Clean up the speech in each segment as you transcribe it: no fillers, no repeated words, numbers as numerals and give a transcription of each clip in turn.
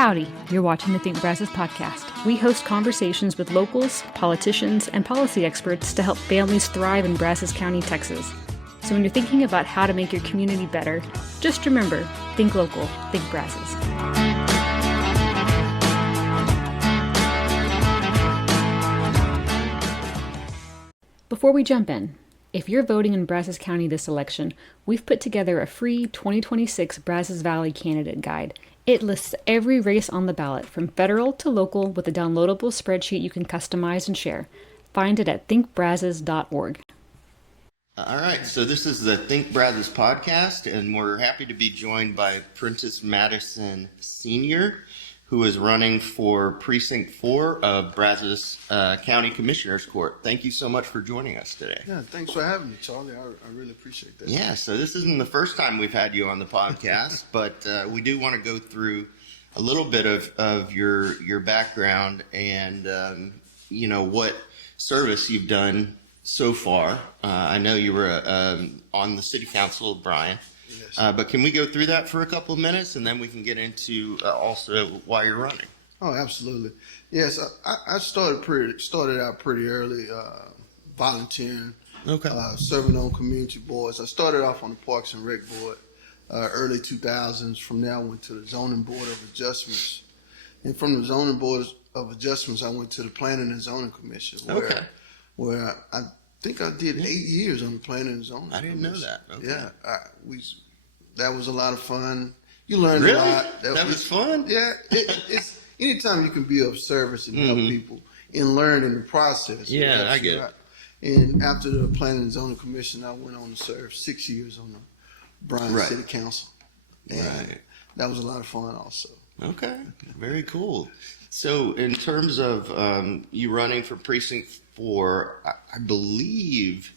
Howdy, you're watching the Think Brazos podcast. We host conversations with locals, politicians, and policy experts to help families thrive in Brazos County, Texas. So when you're thinking about how to make your community better, just remember, think local, think Brazos. Before we jump in, if you're voting in Brazos County this election, we've put together a free 2026 Brazos Valley candidate guide. It lists every race on the ballot, from federal to local, with a downloadable spreadsheet you can customize and share. Find it at thinkbrazos.org. All right, so this is the Think Brazos podcast, and we're happy to be joined by Prentiss Madison Sr., who is running for Precinct 4 of Brazos County Commissioner's Court. Thank you so much for joining us today. Yeah, thanks for having me, Charlie. I really appreciate that. Yeah, so this isn't the first time we've had you on the podcast, but we do want to go through a little bit of your background and, what service you've done so far. I know you were on the city council of Bryan. Yes. But can we go through that for a couple of minutes, and then we can get into also why you're running? Oh, absolutely. Yes, I started out pretty early, volunteering, serving on community boards. I started off on the Parks and Rec board, early 2000s. From there, I went to the Zoning Board of Adjustments, and from the Zoning Board of Adjustments, I went to the Planning and Zoning Commission, where I think I did 8 years on the Planning and Zoning. I didn't know that. Okay. Yeah, that was a lot of fun. You learned really? a lot. That was fun? Yeah, it's anytime you can be of service and help people and learn in the process. Yeah, I get it. And after the Planning and Zoning Commission, I went on to serve 6 years on the Bryan City Council. And that was a lot of fun also. Okay, very cool. So in terms of you running for Precinct 4, I believe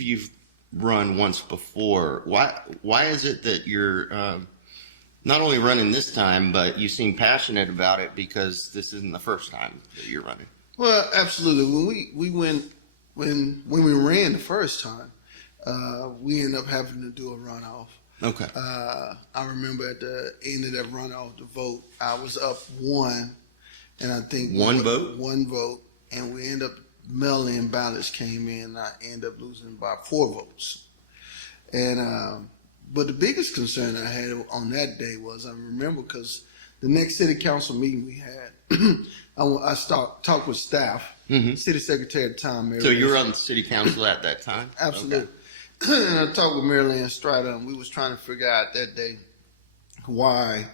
you've run once before. Why is it that you're not only running this time, but you seem passionate about it because this isn't the first time that you're running? Well, absolutely. When we ran the first time, we ended up having to do a runoff. Okay. I remember at the end of that runoff, the vote, I was up one, and I think one vote, and we ended up mail-in ballots came in, and I ended up losing by 4 votes. And but the biggest concern I had on that day was, I remember, because the next city council meeting we had, I talked with staff, city secretary at the time, Mary. So you were on the city council at that time? Absolutely. Okay. And I talked with Mary Lynn Strider, and we was trying to figure out that day why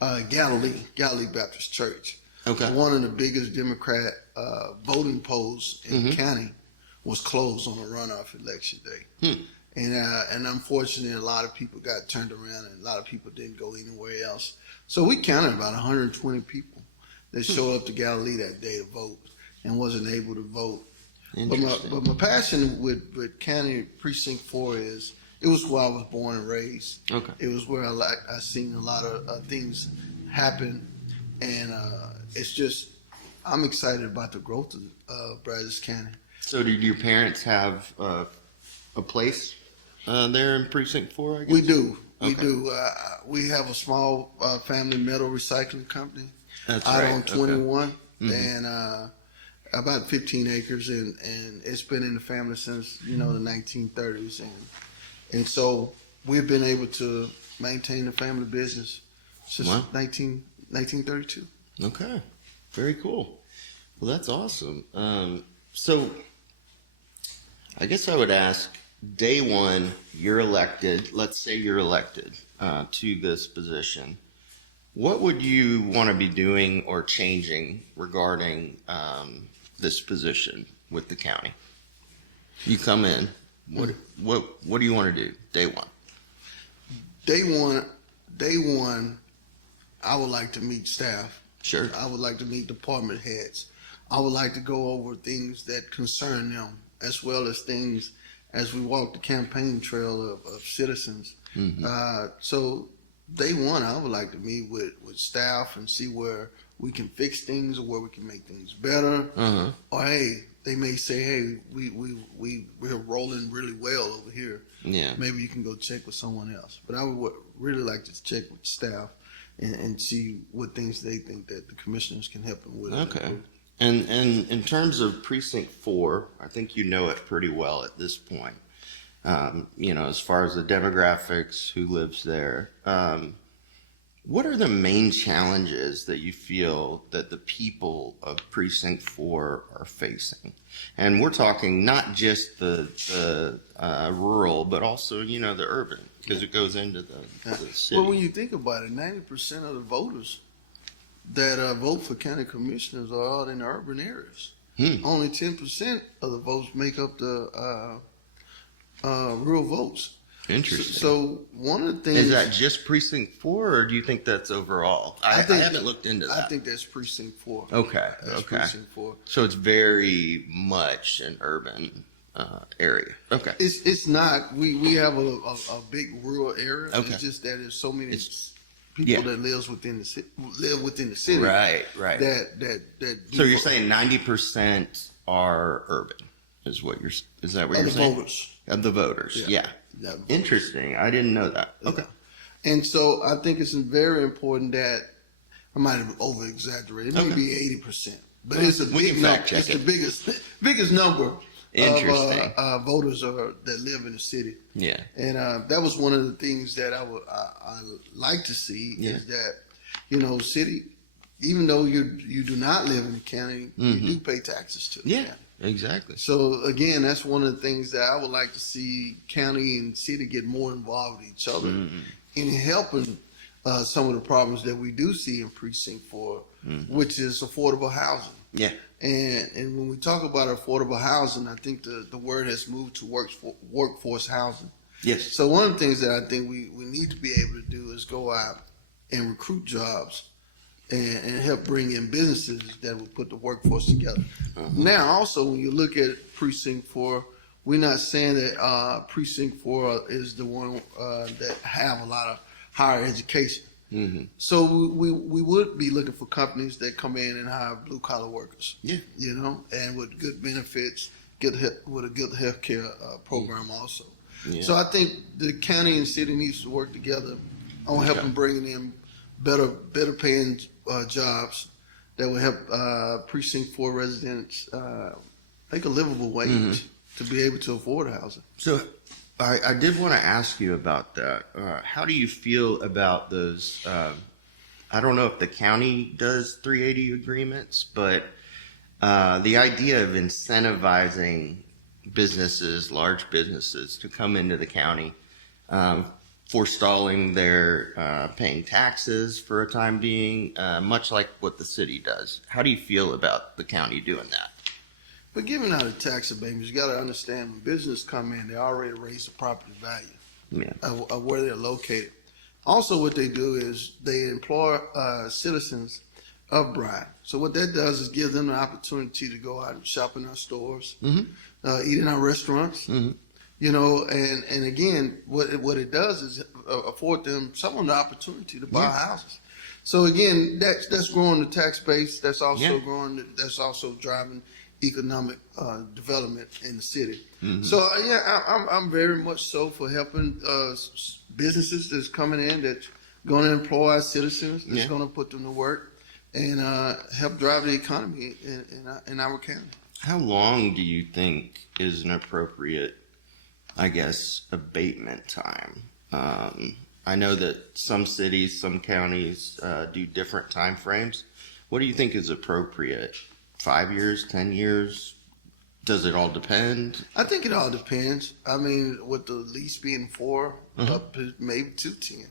Galilee Baptist Church, one of the biggest Democrat voting polls in the county, was closed on a runoff election day. And unfortunately, a lot of people got turned around, and a lot of people didn't go anywhere else. So we counted about 120 people that showed up to Galilee that day to vote and wasn't able to vote. But my passion with County Precinct 4 is, it was where I was born and raised. Okay. It was where I seen a lot of things happen, and it's just, I'm excited about the growth of Brazos County. So did your parents have a place there in Precinct 4, I guess? We do. We do. We have a small family metal recycling company out on 21, and about 15 acres, and it's been in the family since, the 1930s. And so we've been able to maintain the family business since 1932. Okay. Very cool. Well, that's awesome. So I guess I would ask, day one, you're elected. Let's say you're elected to this position. What would you want to be doing or changing regarding this position with the county? You come in. What do you want to do day one? Day one, I would like to meet staff. Sure. I would like to meet department heads. I would like to go over things that concern them, as well as things as we walk the campaign trail of citizens. So day one, I would like to meet with staff and see where we can fix things or where we can make things better. Or hey, they may say, hey, we're rolling really well over here. Yeah. Maybe you can go check with someone else. But I would really like to check with staff and see what things they think that the commissioners can help them with. Okay. And in terms of Precinct 4, I think you know it pretty well at this point. As far as the demographics, who lives there. What are the main challenges that you feel that the people of Precinct 4 are facing? And we're talking not just the rural, but also, the urban, because it goes into the city. Well, when you think about it, 90% of the voters that vote for county commissioners are out in the urban areas. Only 10% of the votes make up the rural votes. Interesting. So one of the things is that just Precinct 4, or do you think that's overall? I haven't looked into that. I think that's Precinct 4. Okay. That's Precinct 4. So it's very much an urban area. Okay. It's not. We have a big rural area. Okay. It's just that there's so many people that live within the city. Right. That. So you're saying 90% are urban, is that what you're saying? Voters. Of the voters. Yeah. Interesting. I didn't know that. Okay. And so I think it's very important that I might have over exaggerated. It may be 80%, but it's a big number. It's the biggest number of voters that live in the city. Yeah. And that was one of the things that I like to see is that city, even though you do not live in the county, you do pay taxes to the county. Exactly. So again, that's one of the things that I would like to see county and city get more involved with each other in helping some of the problems that we do see in Precinct 4, which is affordable housing. Yeah. And when we talk about affordable housing, I think the word has moved to workforce housing. Yes. So one of the things that I think we need to be able to do is go out and recruit jobs and help bring in businesses that will put the workforce together. Now, also, when you look at Precinct 4, we're not saying that Precinct 4 is the one that have a lot of higher education. So we would be looking for companies that come in and hire blue collar workers. Yeah, and with good benefits, with a good healthcare program also. Yeah. So I think the county and city needs to work together on helping bringing in better paying jobs that will help Precinct 4 residents make a livable wage to be able to afford housing. So I did want to ask you about that. How do you feel about those? I don't know if the county does 380 agreements, but the idea of incentivizing businesses, large businesses, to come into the county, forestalling their paying taxes for a time being, much like what the city does. How do you feel about the county doing that? But giving out a tax abatement, you got to understand when business come in, they already raise the property value of where they're located. Also, what they do is they employ citizens of Bryan. So what that does is give them the opportunity to go out and shop in our stores, eat in our restaurants. And again, what it does is afford them some of the opportunity to buy houses. So again, that's growing the tax base. That's also growing. That's also driving economic development in the city. So I'm very much so for helping businesses that's coming in that's going to employ our citizens, that's going to put them to work and help drive the economy in our county. How long do you think is an appropriate, I guess, abatement time? I know that some cities, some counties do different time frames. What do you think is appropriate? 5 years, 10 years? Does it all depend? I think it all depends. I mean, with the lease being 4, up maybe to 10.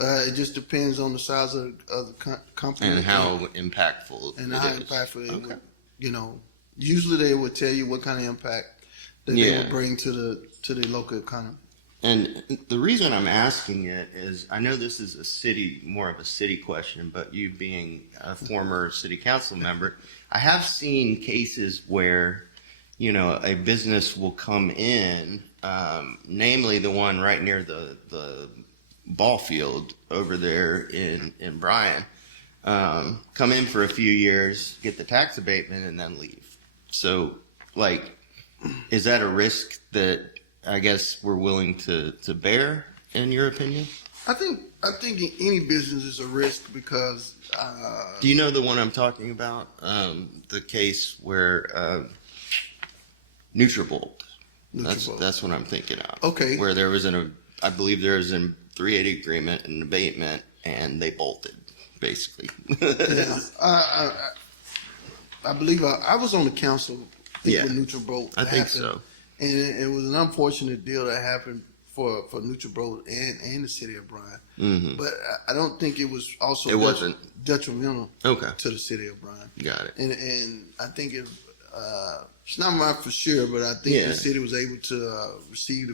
It just depends on the size of the company. And how impactful and how impactful it would, usually they would tell you what kind of impact that they would bring to the local economy. And the reason I'm asking it is I know this is more of a city question, but you being a former city council member, I have seen cases where, a business will come in, namely the one right near the ball field over there in Bryan, come in for a few years, get the tax abatement, and then leave. So, is that a risk that I guess we're willing to bear in your opinion? I think any business is a risk because. Do you know the one I'm talking about? The case where Nutrabolt. That's what I'm thinking of. Okay. Where there was I believe there was a 380 agreement, an abatement, and they bolted, basically. Yeah. I believe I was on the council when Nutrabolt happened. I think so. And it was an unfortunate deal that happened for Nutrabolt and the city of Bryan. Mm-hmm. But I don't think it was also wasn't detrimental okay. to the city of Bryan. Got it. And I think it's not mine for sure, but I think the city was able to receive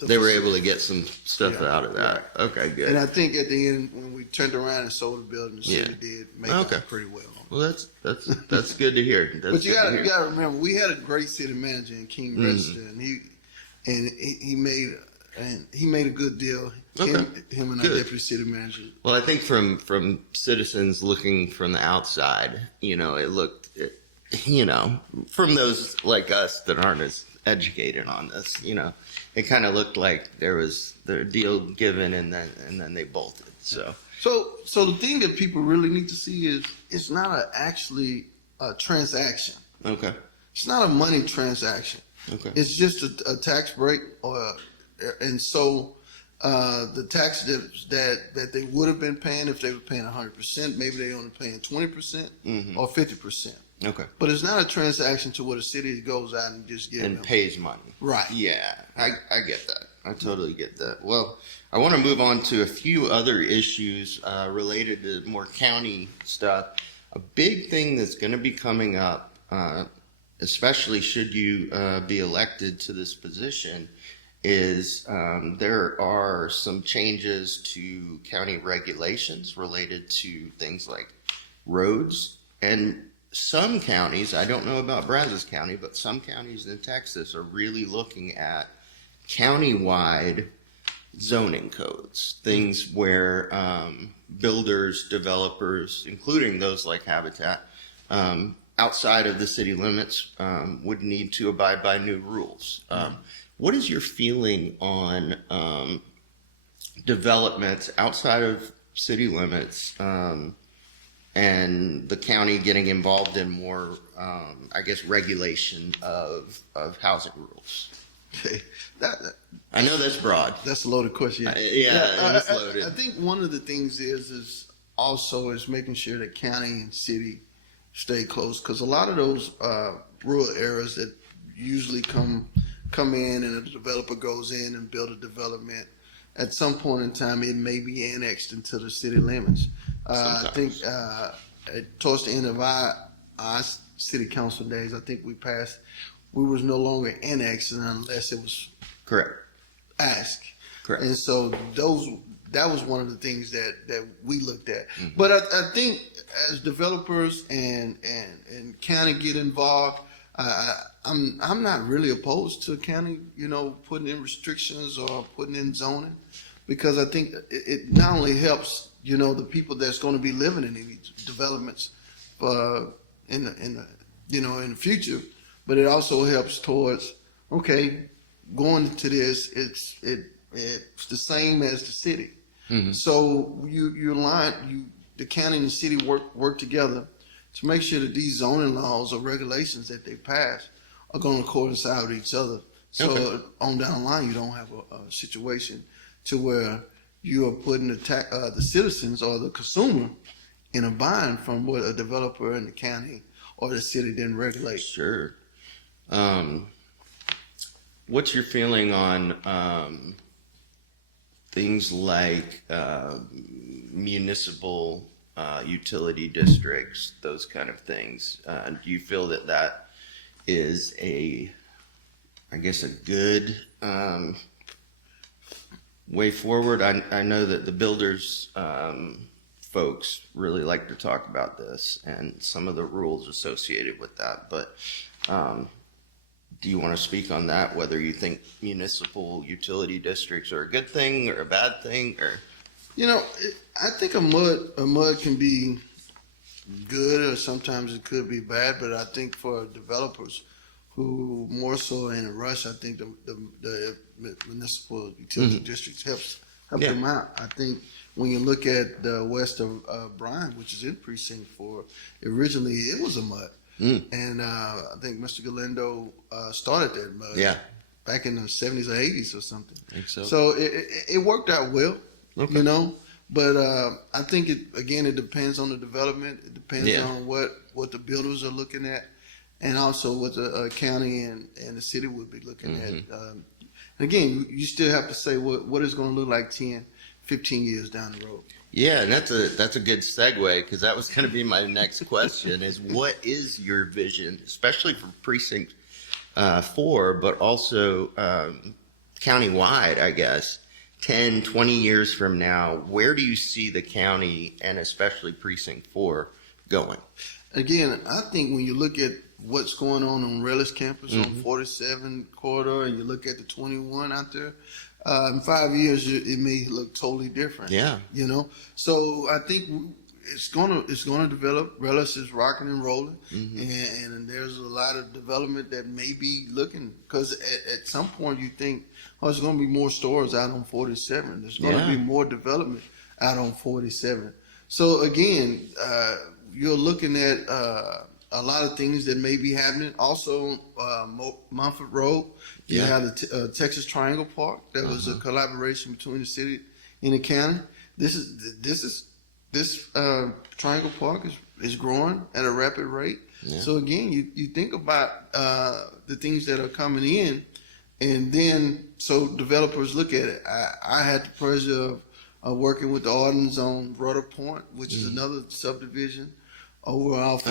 they were able to get some stuff out of that. Right. Okay, good. And I think at the end, when we turned around and sold the building, the city did make it pretty well. Well, that's good to hear. But you got to remember, we had a great city manager in King Register, and he made a good deal. Him and our deputy city manager. Well, I think from citizens looking from the outside, it looked, from those like us that aren't as educated on this, it kind of looked like there was the deal given and then they bolted. So the thing that people really need to see is it's not actually a transaction. Okay. It's not a money transaction. Okay. It's just a tax break, and so the tax that they would have been paying if they were paying 100%, maybe they only paying 20% or 50%. Okay. But it's not a transaction to where the city goes out and just gives them. Pays money. Right. Yeah, I get that. I totally get that. Well, I want to move on to a few other issues related to more county stuff. A big thing that's going to be coming up, especially should you be elected to this position, is there are some changes to county regulations related to things like roads. And some counties, I don't know about Brazos County, but some counties in Texas are really looking at county-wide zoning codes, things where builders, developers, including those like Habitat, outside of the city limits would need to abide by new rules. What is your feeling on developments outside of city limits and the county getting involved in more, regulation of housing rules? Okay. I know that's broad. That's a loaded question. It's loaded. I think one of the things is making sure that county and city stay close, because a lot of those rural areas that usually come in and a developer goes in and build a development, at some point in time it may be annexed into the city limits. I think towards the end of our city council days, I think we was no longer annexed unless it was asked. Correct. And so that was one of the things that we looked at. Mm-hmm. But I think as developers and county get involved, I'm not really opposed to county, putting in restrictions or putting in zoning, because I think it not only helps, the people that's going to be living in these developments in the future, but it also helps towards, going to this, it's the same as the city. Mm-hmm. So the county and the city work together to make sure that these zoning laws or regulations that they pass are going to coincide with each other. So on down the line, you don't have a situation to where you are putting the citizens or the consumer in a bind from what a developer in the county or the city didn't regulate. Sure. What's your feeling on things like municipal utility districts, those kind of things? Do you feel that is a good way forward? I know that the builders folks really like to talk about this and some of the rules associated with that, but do you want to speak on that, whether you think municipal utility districts are a good thing or a bad thing? Or I think a mud can be good, or sometimes it could be bad, but I think for developers who more so in a rush. I think the municipal utility districts help them out. I think when you look at the west of Bryan, which is in Precinct 4, originally it was a mud. And I think Mr. Galindo started that mud back in the 70s or 80s or something. I think so. So it worked out well, you know. But I think it depends on the development. It depends on what the builders are looking at, and also what the county and the city would be looking at. Again, you still have to say what it's going to look like 10, 15 years down the road. Yeah, and that's a good segue, because that was going to be my next question: is what is your vision, especially for Precinct 4, but also countywide, I guess, 10, 20 years from now? Where do you see the county and especially Precinct 4 going? Again, I think when you look at what's going on Relish campus on 47 corridor, and you look at the 21 out there, in 5 years it may look totally different. Yeah, you know. So I think it's gonna develop. Relish is rocking and rolling, and there's a lot of development that may be looking, because at some point you think, oh, there's going to be more stores out on 47. There's going to be more development out on 47. So again, you're looking at a lot of things that may be happening. Also, Mumford Road, you have the Texas Triangle Park. That was a collaboration between the city and the county. This Triangle Park is growing at a rapid rate. Yeah. So again, you think about the things that are coming in, and then so developers look at it. I had the pleasure of working with the Ardens on Rudder Point, which is another subdivision over off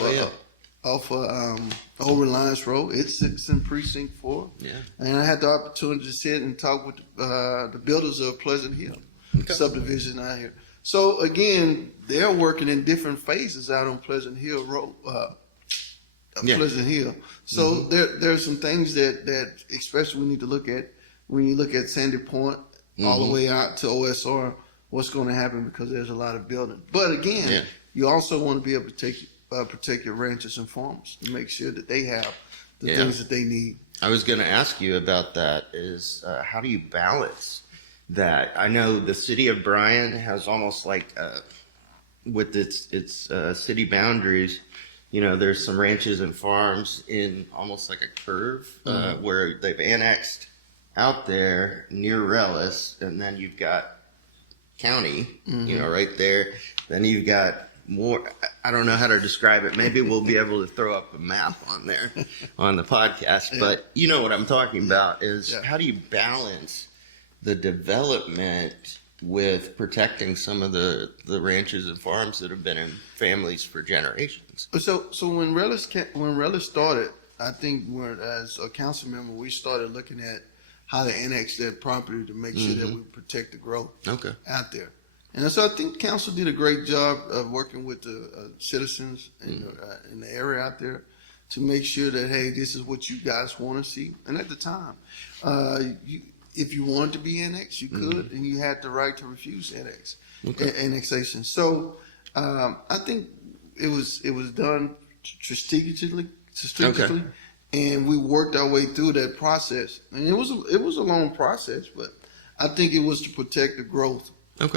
Old Reliance Road. It's in Precinct 4. Yeah. And I had the opportunity to sit and talk with the builders of Pleasant Hill subdivision out here. So again, they're working in different phases out on Pleasant Hill Road, Pleasant Hill. So there's some things that especially we need to look at when you look at Sandy Point all the way out to OSR. What's going to happen, because there's a lot of building. But again, you also want to be able to protect your ranchers and farmers to make sure that they have the things that they need. I was going to ask you about that. Is how do you balance that? I know the city of Bryan has almost like with its city boundaries, you know, there's some ranches and farms in almost like a curve where they've annexed out there near Relish, and then you've got county, you know, right there. Then you've got more, I don't know how to describe it. Maybe we'll be able to throw up a map on there on the podcast, but you know what I'm talking about is how do you balance the development with protecting some of the ranches and farms that have been in families for generations? So when Relish started, I think as a council member, we started looking at how to annex that property to make sure that we protect the growth out there. And so I think council did a great job of working with the citizens in the area out there to make sure that, hey, this is what you guys want to see. And at the time, if you wanted to be annexed, you could, and you had the right to refuse annexation. So I think it was done strategically, and we worked our way through that process. And it was a long process, but I think it was to protect the growth of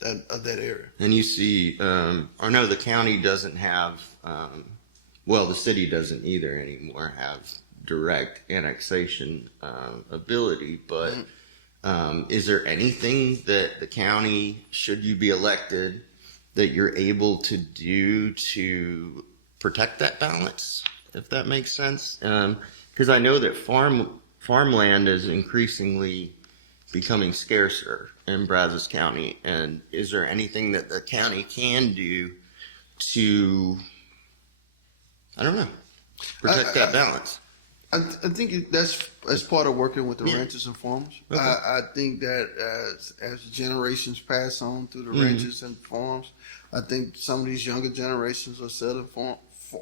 that area. And you see, or no, the county doesn't have, the city doesn't either anymore have direct annexation ability, but is there anything that the county, should you be elected, that you're able to do to protect that balance, if that makes sense? Because I know that farmland is increasingly becoming scarcer in Brazos County, and is there anything that the county can do to, I don't know, protect that balance? I think that's part of working with the ranchers and farmers. I think that as generations pass on through the ranches and farms, I think some of these younger generations are selling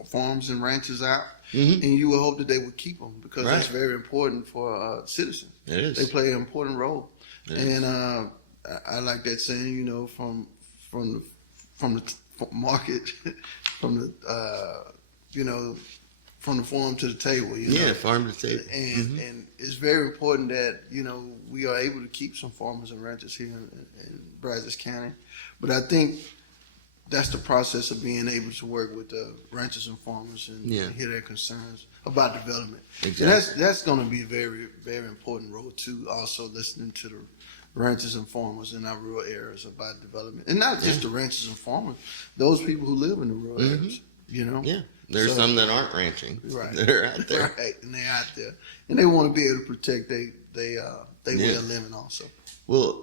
farms and ranches out, and you would hope that they would keep them, because that's very important for citizens. It is. They play an important role, and I like that saying. You know, from the market, from from the farm to the table. Farm to table. And it's very important that we are able to keep some farmers and ranchers here in Brazos County. But I think that's the process of being able to work with the ranchers and farmers and hear their concerns about development. Exactly. And that's going to be a very, very important role too. Also listening to the ranchers and farmers in our rural areas about development, and not just the ranchers and farmers, those people who live in the rural areas. Yeah, there's some that aren't ranching. Right. They're out there. Right, and they're out there, and they want to be able to protect they way of living also. Well,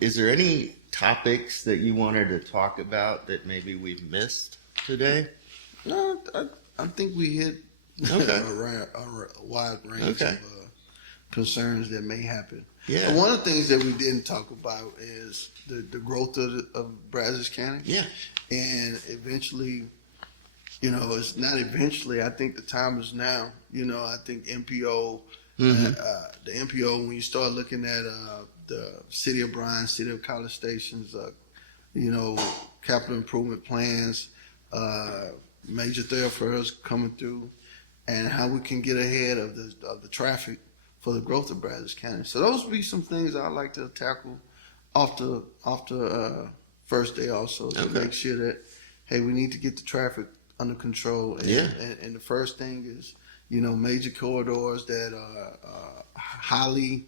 is there any topics that you wanted to talk about that maybe we've missed today? No, I think we hit a wide range of concerns that may happen. Yeah. And one of the things that we didn't talk about is the growth of Brazos County. Yeah. And eventually, it's not eventually. I think the time is now. I think MPO, the MPO, when you start looking at the city of Bryan, city of College Stations, capital improvement plans, major thoroughfares coming through, and how we can get ahead of the traffic for the growth of Brazos County. So those would be some things I'd like to tackle off the first day also, to make sure that, hey, we need to get the traffic under control. And the first thing is, major corridors that are highly,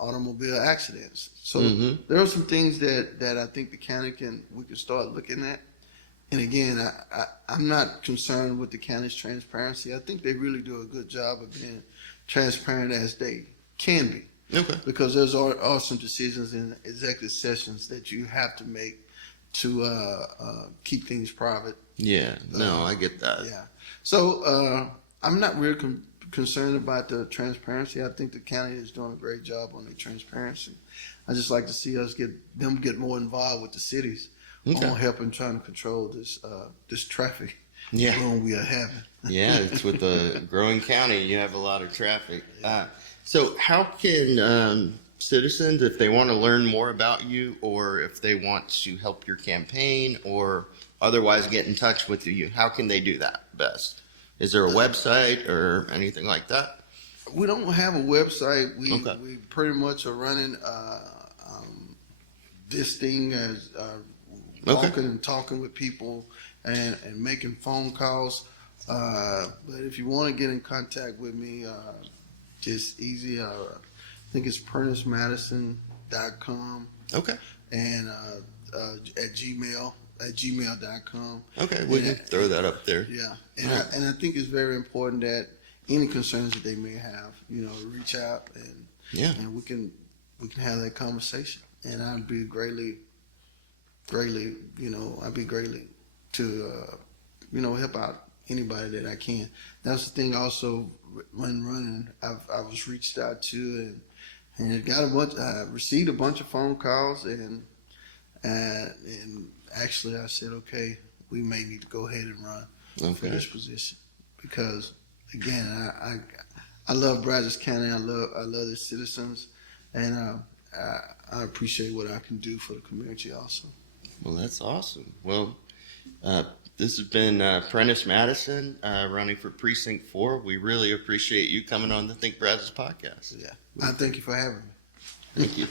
automobile accidents. So there are some things that I think the county we can start looking at. And again, I'm not concerned with the county's transparency. I think they really do a good job of being transparent as they can be. Okay. Because there's are some decisions in executive sessions that you have to make to keep things private. Yeah, no, I get that. Yeah. So I'm not real concerned about the transparency. I think the county is doing a great job on the transparency. I just like to see us get more involved with the cities on helping trying to control this traffic boom we are having. Yeah, it's with the growing county. You have a lot of traffic. So how can citizens, if they want to learn more about you, or if they want to help your campaign, or otherwise get in touch with you, how can they do that best? Is there a website or anything like that? We don't have a website. We pretty much are running this thing as walking and talking with people and making phone calls. But if you want to get in contact with me, just easy. I think it's PrentissMadison.com. Okay. And at gmail.com. Okay, we can throw that up there. Yeah, and I think it's very important that any concerns that they may have, reach out and we can have that conversation. And I'd be greatly to help out anybody that I can. That's the thing. Also, when running, I was reached out to and it got I received a bunch of phone calls and actually I said, okay, we may need to go ahead and run for this position, because again, I love Brazos County. I love the citizens, and I appreciate what I can do for the community also. Well, that's awesome. Well, this has been Prentiss Madison running for Precinct 4. We really appreciate you coming on the Think Brazos podcast. Yeah, I thank you for having me. Thank you.